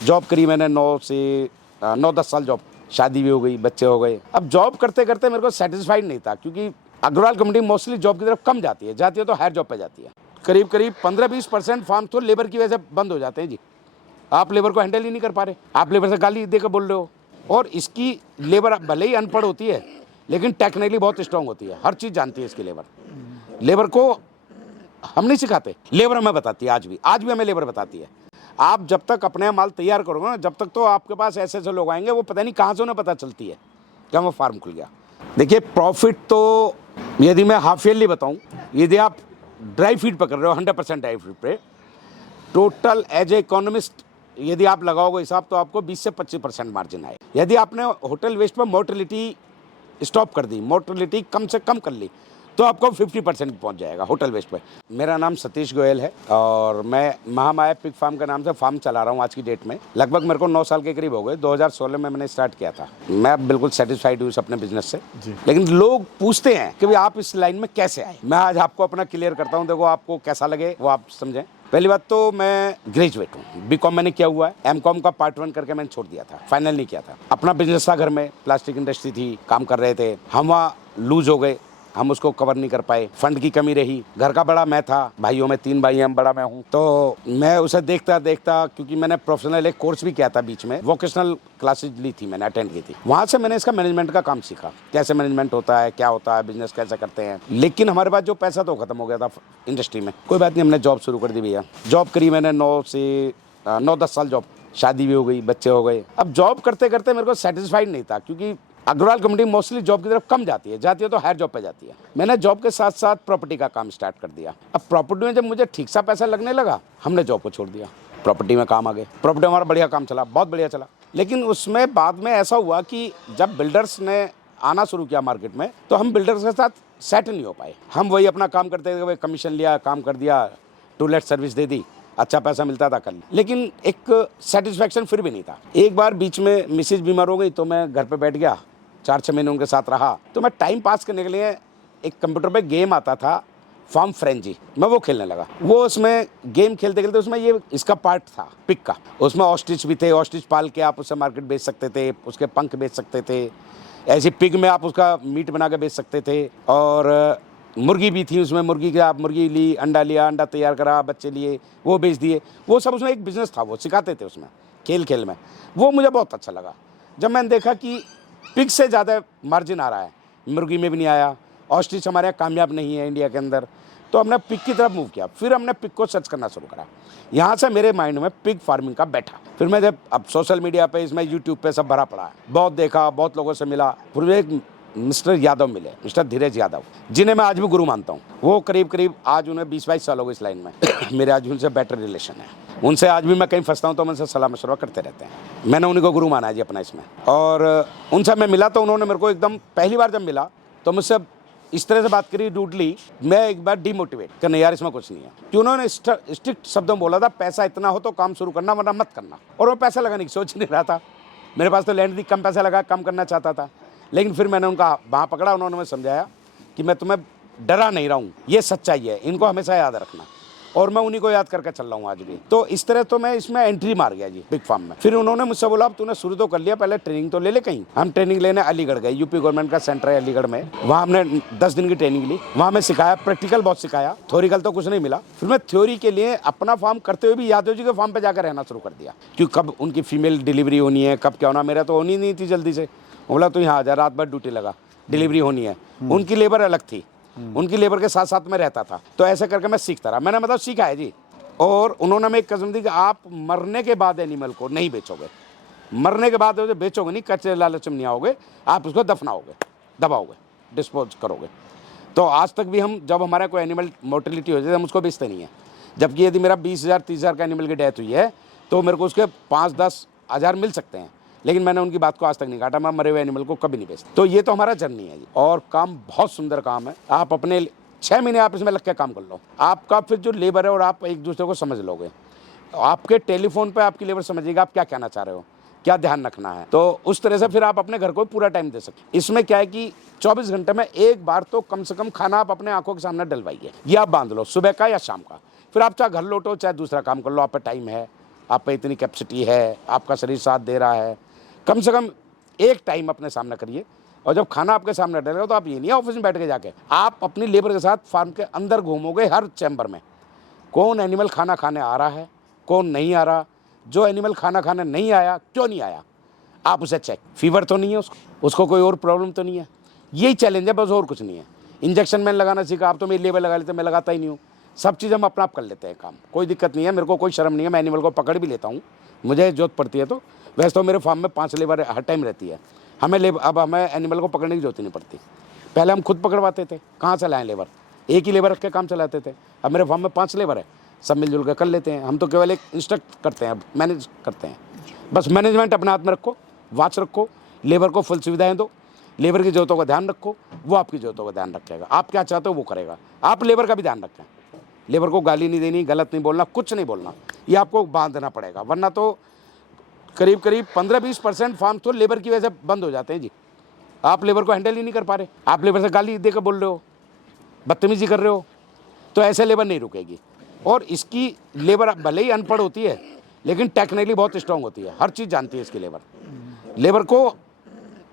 Job करी मैंने 9-10 साल जॉब, शादी भी हो गई, बच्चे हो गए। अब जॉब करते करते मेरे को सेटिस्फाइड नहीं था, क्योंकि अग्रवाल कंपनी मोस्टली जॉब की तरफ कम जाती है तो हायर जॉब पे जाती है। करीब करीब 15-20% फार्म तो लेबर की वजह से बंद हो जाते हैं जी। आप लेबर को हैंडल ही नहीं कर पा रहे, आप लेबर से गाली देकर बोल रहे हो। और इसकी लेबर भले ही अनपढ़ होती है, लेकिन टेक्निकली बहुत स्ट्रांग होती है, हर चीज़ जानती है इसकी लेबर को हम नहीं सिखाते, लेबर हमें बताती है। आज भी हमें लेबर बताती है। आप जब तक अपने माल तैयार करोगे ना, जब तक तो आपके पास ऐसे ऐसे लोग आएंगे, वो पता नहीं कहाँ से उन्हें पता चलती है कि वो फार्म खुल गया। देखिए प्रॉफिट तो यदि मैं हाफ ईयरली बताऊं, यदि आप ड्राई फीड पकड़ रहे हो 100% ड्राई फीड पे, टोटल एज ए इकोनॉमिस्ट यदि आप लगाओगे हिसाब, तो आपको 20 से 25% मार्जिन आए। यदि आपने होटल वेस्ट पर मोर्टेलिटी स्टॉप कर दी, मोर्टेलिटी कम से कम कर ली, तो आपको 50% पहुंच जाएगा होटल वेस्ट पे। मेरा नाम सतीश गोयल है और मैं महामाया पिग फार्म के नाम से फार्म चला रहा हूं आज की डेट में। लगभग मेरे को 9 साल के करीब हो गए। 2016 में मैंने स्टार्ट किया था। मैं बिल्कुल सेटिस्फाइड हूँ इस अपने बिजनेस से, लेकिन लोग पूछते हैं कि भाई आप इस लाइन में कैसे आए। मैं आज आपको अपना क्लियर करता हूँ। देखो, आपको कैसा लगे वो आप समझें। पहली बात तो मैं ग्रेजुएट हूँ, बीकॉम मैंने किया हुआ है, एमकॉम का पार्ट 1 करके मैंने छोड़ दिया था, फाइनल नहीं किया था। अपना बिजनेस था, घर में प्लास्टिक इंडस्ट्री थी, काम कर रहे थे। हम वहाँ लूज हो गए, हम उसको कवर नहीं कर पाए, फंड की कमी रही। घर का बड़ा मैं था, भाइयों में 3 भाई हैं, बड़ा मैं हूँ। तो मैं उसे देखता देखता, क्योंकि मैंने प्रोफेशनल एक कोर्स भी किया था बीच में, वोकेशनल क्लासेज ली थी, मैंने अटेंड की थी। वहाँ से मैंने इसका मैनेजमेंट का काम सीखा, कैसे मैनेजमेंट होता है, क्या होता है, बिजनेस कैसे करते हैं। लेकिन हमारे पास जो पैसा तो खत्म हो गया था इंडस्ट्री में। कोई बात नहीं, हमने जॉब शुरू कर दी भैया। जॉब करी मैंने 9-10 साल जॉब, शादी भी हो गई, बच्चे हो गए। अब जॉब करते करते मेरे को सेटिस्फाइड नहीं था, क्योंकि अग्रवाल कंपनी मोस्टली जॉब की तरफ कम जाती है तो हायर जॉब पे जाती है। मैंने जॉब के साथ साथ प्रॉपर्टी का काम स्टार्ट कर दिया। अब प्रॉपर्टी में जब मुझे ठीक सा पैसा लगने लगा, हमने जॉब को छोड़ दिया, प्रॉपर्टी में काम आ गए। प्रॉपर्टी हमारा बढ़िया काम चला, बहुत बढ़िया चला। लेकिन उसमें बाद में ऐसा हुआ कि जब बिल्डर्स ने आना शुरू किया मार्केट में, तो हम बिल्डर्स के साथ सेट नहीं हो पाए। हम वही अपना काम करते थे, वही कमीशन लिया, काम कर दिया, टू लेट सर्विस दे दी, अच्छा पैसा मिलता था कल, लेकिन एक सेटिस्फैक्शन फिर भी नहीं था। एक बार बीच में मिसेज बीमार हो गई, तो मैं घर पे बैठ गया, 4-6 महीने उनके साथ रहा। तो मैं टाइम पास करने के लिए एक कंप्यूटर पे गेम आता था, फार्म फ्रेंजी, मैं वो खेलने लगा। वो उसमें गेम खेलते खेलते उसमें ये इसका पार्ट था पिग का, उसमें ऑस्ट्रिच भी थे। ऑस्ट्रिच पाल के आप उससे मार्केट बेच सकते थे, उसके पंख बेच सकते थे। ऐसी पिग में आप उसका मीट बना के बेच सकते थे। और मुर्गी भी थी उसमें, मुर्गी का आप मुर्गी ली, अंडा लिया, अंडा तैयार करा, बच्चे लिए, वो बेच दिए। वो सब उसमें एक बिजनेस था, वो सिखाते थे उसमें खेल खेल में। वो मुझे बहुत अच्छा लगा। जब मैंने देखा कि पिग से ज़्यादा मार्जिन आ रहा है, मुर्गी में भी नहीं आया, ऑस्ट्रिच हमारे यहाँ कामयाब नहीं है इंडिया के अंदर, तो हमने पिग की तरफ मूव किया। फिर हमने पिग को सर्च करना शुरू करा। यहाँ से मेरे माइंड में पिग फार्मिंग का बैठा। फिर मैं जब अब सोशल मीडिया पे, इसमें यूट्यूब पे सब भरा पड़ा है, बहुत देखा, बहुत लोगों से मिला। फिर एक मिस्टर यादव मिले, मिस्टर धीरज यादव, जिन्हें मैं आज भी गुरु मानता हूँ। वो करीब करीब आज उन्हें 20-22 साल हो गए इस लाइन में। मेरे आज उनसे बेटर रिलेशन है। उनसे आज भी मैं कहीं फंसता हूँ तो उनसे सलाह मशवरा करते रहते हैं। मैंने उन्हीं को गुरु माना है जी अपना इसमें। और उनसे मैं मिला तो उन्होंने मेरे को एकदम पहली बार जब मिला तो मुझसे इस तरह से बात करी रूडली, मैं एक बार डिमोटिवेट करना, यार इसमें कुछ नहीं है। कि उन्होंने स्ट्रिक्ट शब्दों में बोला था, पैसा इतना हो तो काम शुरू करना, वरना मत करना। और मैं पैसा लगाने की सोच नहीं रहा था। मेरे पास तो लैंड थी, कम पैसा लगा, कम करना चाहता था। लेकिन फिर मैंने उनका वहाँ पकड़ा, उन्होंने मुझे समझाया कि मैं तुम्हें डरा नहीं रहा हूँ, ये सच्चाई है, इनको हमेशा याद रखना। और मैं उन्हीं को याद करके चल रहा हूँ आज भी। तो इस तरह तो मैं इसमें एंट्री मार गया जी पिग फार्म में। फिर उन्होंने मुझसे बोला, अब तूने शुरू तो कर लिया, पहले ट्रेनिंग तो ले ले कहीं। हम ट्रेनिंग लेने अलीगढ़ गए, यूपी गवर्नमेंट का सेंटर है अलीगढ़ में। वहाँ हमने 10 दिन की ट्रेनिंग ली। वहाँ मैं सिखाया, प्रैक्टिकल बहुत सिखाया, थ्योरिकल तो कुछ नहीं मिला। फिर मैं थ्योरी के लिए अपना फार्म करते हुए भी यादव जी के फार्म पे जाकर रहना शुरू कर दिया, क्योंकि कब उनकी फीमेल डिलीवरी होनी है, कब क्या होना। मेरा तो होनी नहीं थी जल्दी से। बोला तो यहाँ आ जा, रात भर ड्यूटी लगा, डिलीवरी होनी है। उनकी लेबर अलग थी, उनकी लेबर के साथ साथ में रहता था। तो ऐसे करके मैं सीखता रहा। मैंने मतलब सीखा है जी। और उन्होंने हमें एक कसम दी कि आप मरने के बाद एनिमल को नहीं बेचोगे, मरने के बाद उसे बेचोगे नहीं, कच्चे लालच में नहीं आओगे, आप उसको दफनाओगे, दबाओगे, डिस्पोज करोगे। तो आज तक भी हम, जब हमारा कोई एनिमल मोर्टेलिटी हो जाए, हम उसको बेचते नहीं है। जबकि यदि मेरा 20,000-30,000 का एनिमल की डेथ हुई है, तो मेरे को उसके 5-10 हज़ार मिल सकते हैं। लेकिन मैंने उनकी बात को आज तक नहीं काटा। मैं मरे हुए एनिमल को कभी नहीं बेचता। तो ये तो हमारा जर्नी है जी। और काम बहुत सुंदर काम है। आप अपने 6 महीने आप इसमें लग के काम कर लो, आपका फिर जो लेबर है और आप एक दूसरे को समझ लोगे। आपके टेलीफोन पे आपकी लेबर समझेगा आप क्या कहना चाह रहे हो, क्या ध्यान रखना है। तो उस तरह से फिर आप अपने घर को पूरा टाइम दे सकते। इसमें क्या है कि 24 घंटे में एक बार तो कम से कम खाना आप अपने आंखों के सामने डलवाइए। ये आप बांध लो, सुबह का या शाम का। फिर आप चाहे घर लौटो, चाहे दूसरा काम कर लो, आप पे टाइम है, आप पे इतनी कैपेसिटी है, आपका शरीर साथ दे रहा है। कम से कम एक टाइम अपने सामने करिए, और जब खाना आपके सामने डलेगा तो आप ये नहीं ऑफिस में बैठ के जाके, आप अपनी लेबर के साथ फार्म के अंदर घूमोगे, हर चैम्बर में कौन एनिमल खाना खाने आ रहा है, कौन नहीं आ रहा। जो एनिमल खाना खाने नहीं आया, क्यों नहीं आया, आप उसे चेक, फीवर तो नहीं है उसको कोई और प्रॉब्लम तो नहीं है। यही चैलेंज है, बस और कुछ नहीं है। इंजेक्शन मैंने लगाना सीखा, आप तो मेरी लेबर लगा लेते, मैं लगाता ही नहीं हूँ। सब चीज़ हम अपना आप कर लेते हैं काम, कोई दिक्कत नहीं है, मेरे को कोई शर्म नहीं है। मैं एनिमल को पकड़ भी लेता हूँ, मुझे जरूरत पड़ती है तो। वैसे तो मेरे फार्म में 5 लेबर हर टाइम रहती है। अब हमें एनिमल को पकड़ने की जरूरत ही नहीं पड़ती। पहले हम खुद पकड़वाते थे, कहाँ से लाएँ लेबर, एक ही लेबर रख के काम चलाते थे। अब मेरे फार्म में 5 लेबर है, सब मिलजुल कर लेते हैं। हम तो केवल एक इंस्ट्रक्ट करते हैं, अब मैनेज करते हैं। बस मैनेजमेंट अपने हाथ में रखो, वाच रखो, लेबर को फुल सुविधाएं दो, लेबर की ज़रूरतों का ध्यान रखो, वो आपकी ज़रूरतों का ध्यान रखेगा। आप क्या चाहते हो वो करेगा। आप लेबर का भी ध्यान रखें, लेबर को गाली नहीं देनी, गलत नहीं बोलना, कुछ नहीं बोलना, ये आपको बांधना पड़ेगा। वरना तो करीब 15-20% फार्म तो लेबर की वजह से बंद हो जाते हैं जी। आप लेबर को हैंडल ही नहीं कर पा रहे, आप लेबर से गाली देकर बोल रहे हो, बदतमीजी कर रहे हो, तो ऐसे लेबर नहीं रुकेगी। और इसकी लेबर भले ही अनपढ़ होती है, लेकिन टेक्निकली बहुत स्ट्रांग होती है, हर चीज़ जानती है इसकी लेबर। लेबर को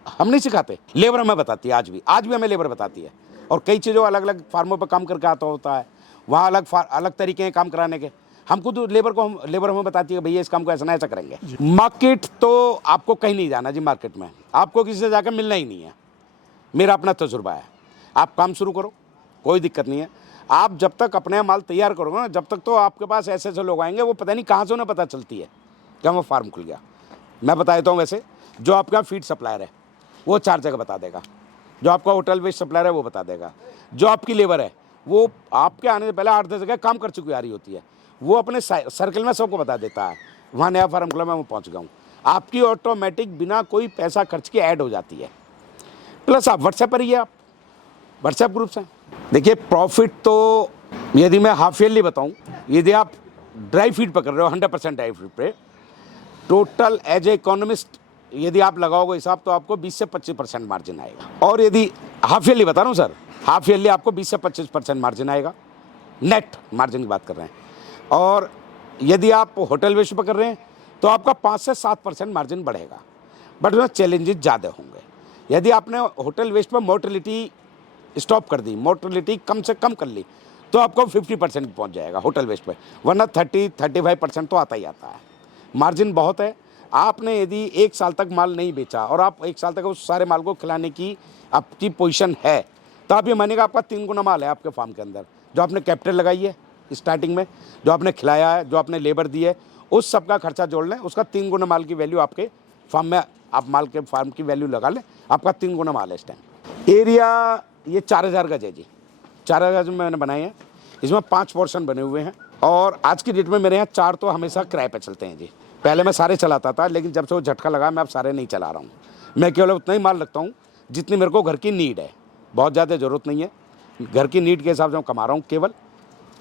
हम नहीं सिखाते, लेबर हमें बताती है। आज भी हमें लेबर बताती है। और कई चीज़ों अलग अलग फार्मों पर काम करके आता होता है, वहाँ अलग तरीके हैं काम कराने के। हम खुद लेबर हमें बताती है, भैया इस काम को ऐसा ना ऐसा करेंगे। मार्केट तो आपको कहीं नहीं जाना जी, मार्केट में आपको किसी से जाकर मिलना ही नहीं है। मेरा अपना तजुर्बा है। आप काम शुरू करो, कोई दिक्कत नहीं है। आप जब तक अपने माल तैयार करोगे ना, जब तक तो आपके पास ऐसे ऐसे लोग आएंगे, वो पता नहीं कहाँ से उन्हें पता चलती है कि वो फार्म खुल गया। मैं बता देता हूँ, वैसे जो आपका फीड सप्लायर है वो 4 जगह बता देगा, जो आपका होटल वेस्ट सप्लायर है वो बता देगा, जो आपकी लेबर है वो आपके आने से पहले 8-10 जगह काम कर चुकी आ रही होती है, वो अपने सर्कल में सबको बता देता है। वहाँ नया फार्म खुला, मैं वो पहुँच गया हूँ। आपकी ऑटोमेटिक बिना कोई पैसा खर्च के ऐड हो जाती है। प्लस आप व्हाट्सएप पर ही है, आप व्हाट्सएप ग्रुप्स हैं। देखिए प्रॉफिट तो यदि मैं हाफ ईयरली बताऊँ, यदि आप ड्राई फीड पकड़ रहे हो 100% ड्राई फीड पे, टोटल एज ए इकोनॉमिस्ट यदि आप लगाओगे हिसाब तो आपको 20 से 25% मार्जिन आएगा। और यदि हाफ ईयरली बता रहा हूँ सर, हाफ ईयरली आपको 20 से 25% मार्जिन आएगा, नेट मार्जिन की बात कर रहे हैं। और यदि आप होटल वेस्ट पर कर रहे हैं तो आपका 5 से 7% मार्जिन बढ़ेगा, बट उसमें चैलेंजेस ज़्यादा होंगे। यदि आपने होटल वेस्ट पर मोर्टेलिटी स्टॉप कर दी, मोर्टेलिटी कम से कम कर ली, तो आपको 50% पहुँच जाएगा होटल वेस्ट पर, वरना 30-35% तो आता ही आता है। मार्जिन बहुत है। आपने यदि 1 साल तक माल नहीं बेचा और आप 1 साल तक उस सारे माल को खिलाने की आपकी पोजीशन है, तो आप ये मानिएगा आपका 3 गुना माल है आपके फार्म के अंदर। जो आपने कैपिटल लगाई है स्टार्टिंग में, जो आपने खिलाया है, जो आपने लेबर दी है, उस सब का खर्चा जोड़ लें, उसका 3 गुना माल की वैल्यू आपके फार्म में, आप माल के फार्म की वैल्यू लगा लें, आपका 3 गुना माल है इस टाइम। एरिया ये 4000 गज है जी, 4000 गज में मैंने बनाए हैं। इसमें 5 पोर्शन बने हुए हैं। और आज की डेट में मेरे यहाँ 4 तो हमेशा किराए पे चलते हैं जी। पहले मैं सारे चलाता था, लेकिन जब से वो झटका लगा मैं अब सारे नहीं चला रहा हूँ। मैं केवल उतना ही माल रखता हूँ जितनी मेरे को घर की नीड है, बहुत ज़्यादा ज़रूरत नहीं है। घर की नीड के हिसाब से मैं कमा रहा हूँ केवल,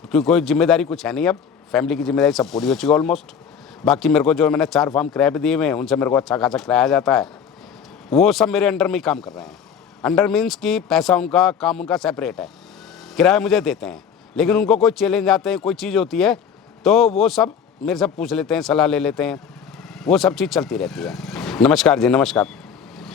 क्योंकि कोई जिम्मेदारी कुछ है नहीं। अब फैमिली की जिम्मेदारी सब पूरी हो चुकी है ऑलमोस्ट। बाकी मेरे को जो मैंने 4 फार्म किराए पे दिए हुए हैं, उनसे मेरे को अच्छा खासा किराया जाता है। वो सब मेरे अंडर में ही काम कर रहे हैं। अंडर मीन्स कि पैसा उनका, काम उनका सेपरेट है, किराया मुझे देते हैं, लेकिन उनको कोई चैलेंज आते हैं, कोई चीज़ होती है तो वो सब मेरे से पूछ लेते हैं, सलाह ले लेते हैं, वो सब चीज़ चलती रहती है। नमस्कार जी, नमस्कार।